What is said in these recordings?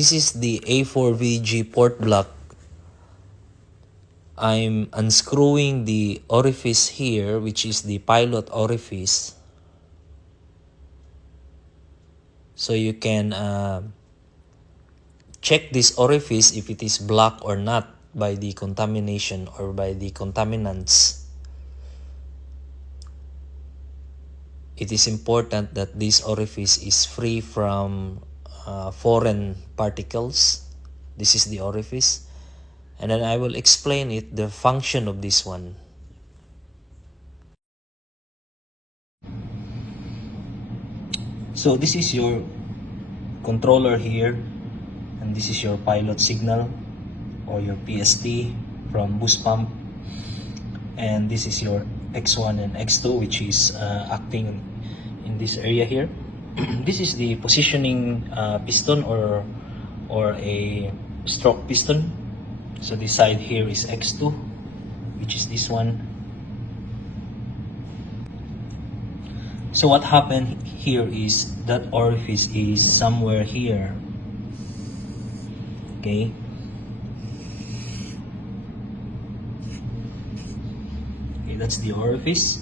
This is the A4VG port block. I'm unscrewing the orifice here, which is the pilot orifice. So you can check this orifice if it is blocked or not by the contamination or by the contaminants. It is important that this orifice is free from foreign particles. This is the orifice, and then I will explain it, the function of this one. So this is your controller here, and this is your pilot signal or your PST from boost pump, and this is your X1 and X2, which is acting in this area here. This is the positioning piston or a stroke piston. So this side here is X2, which is this one. So what happened here is that orifice is somewhere here. Okay. Okay, that's the orifice.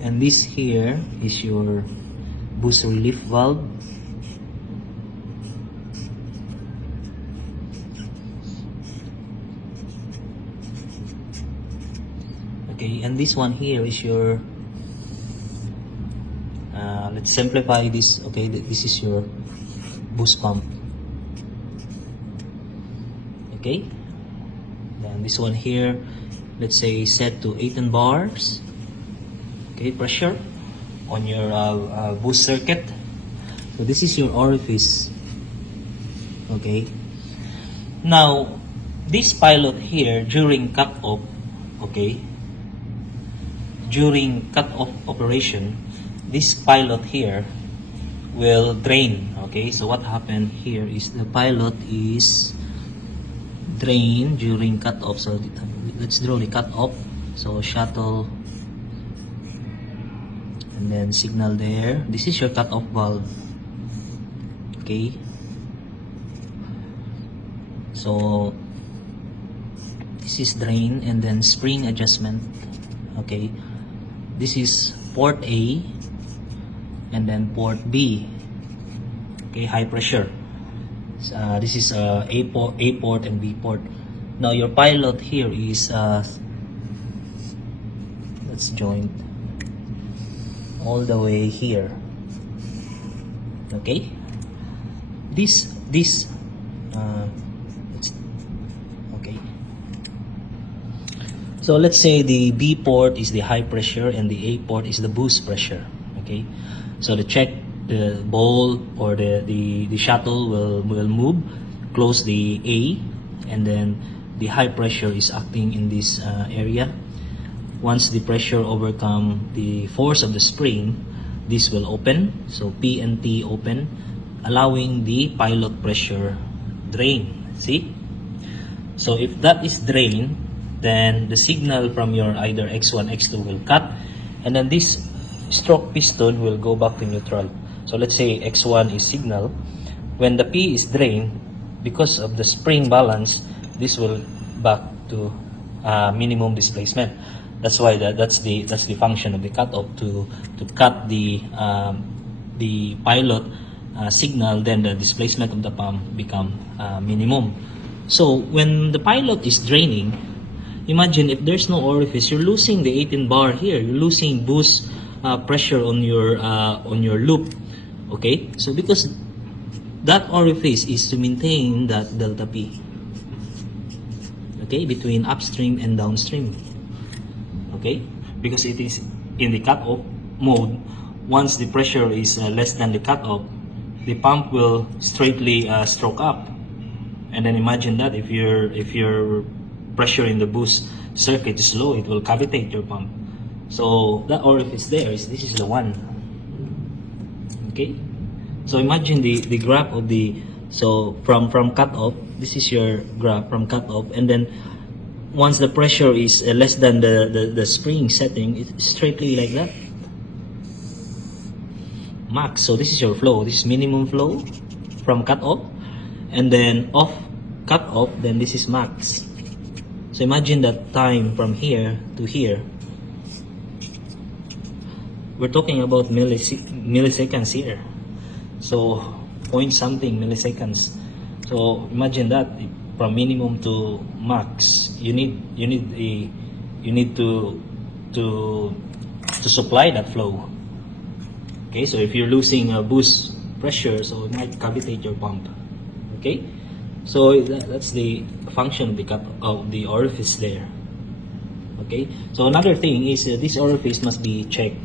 And this here is your boost relief valve. Okay, and this one here is your let's simplify this. Okay, this is your boost pump. Okay, then this one here, let's say set to 18 bars. Okay, pressure on your boost circuit. So this is your orifice. Okay, now this pilot here during cut off, okay, during cut off operation, this pilot here will drain. Okay, so what happened here is the pilot is drained during cut off. So let's draw the cut off. So shuttle, and then signal there. This is your cut off valve. Okay, so this is drain and then spring adjustment. Okay, this is port A and then port B. Okay, high pressure. This is A port and B port. Now your pilot here is let's joint all the way here. Okay, this okay. So let's say the B port is the high pressure and the A port is the boost pressure. Okay, so the ball or the shuttle will move, close the A, and then the high pressure is acting in this area. Once the pressure overcome the force of the spring, this will open. So P and T open, allowing the pilot pressure drain. See? So if that is drained, then the signal from your either X1, X2 will cut, and then this stroke piston will go back to neutral. So let's say X1 is signal. When the P is drained, because of the spring balance, this will back to minimum displacement. That's why that's the function of the cutoff, to cut the pilot signal. Then the displacement of the pump become minimum. So when the pilot is draining, imagine if there's no orifice, you're losing the 18 bar here. You're losing boost pressure on your loop. Okay, so because that orifice is to maintain that delta P, okay, between upstream and downstream. Okay, because it is in the cutoff mode. Once the pressure is less than the cutoff, the pump will straightly stroke up. And then imagine that if your pressure in the boost circuit is low, it will cavitate your pump. So that orifice there this is the one. Okay, so imagine the graph of the, so from cutoff, this is your graph from cutoff, and then once the pressure is less than the spring setting, it's straightly like that, max. So this is your flow. This is minimum flow from cutoff, and then off, cut off, then this is max. So imagine that time from here to here. We're talking about milliseconds here. So point something milliseconds. So imagine that from minimum to max, you need to supply that flow. Okay, so if you're losing a boost pressure, so it might cavitate your pump. Okay, so that's the function of the orifice there. Okay, so another thing is this orifice must be checked.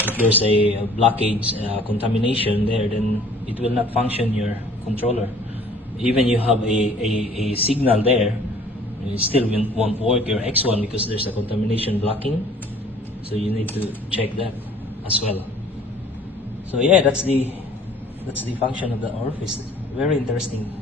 If there's a blockage, contamination there, then it will not function your controller. Even you have a signal there, it still won't work your X1 because there's a contamination blocking. So you need to check that as well. So yeah, that's the function of the orifice. Very interesting.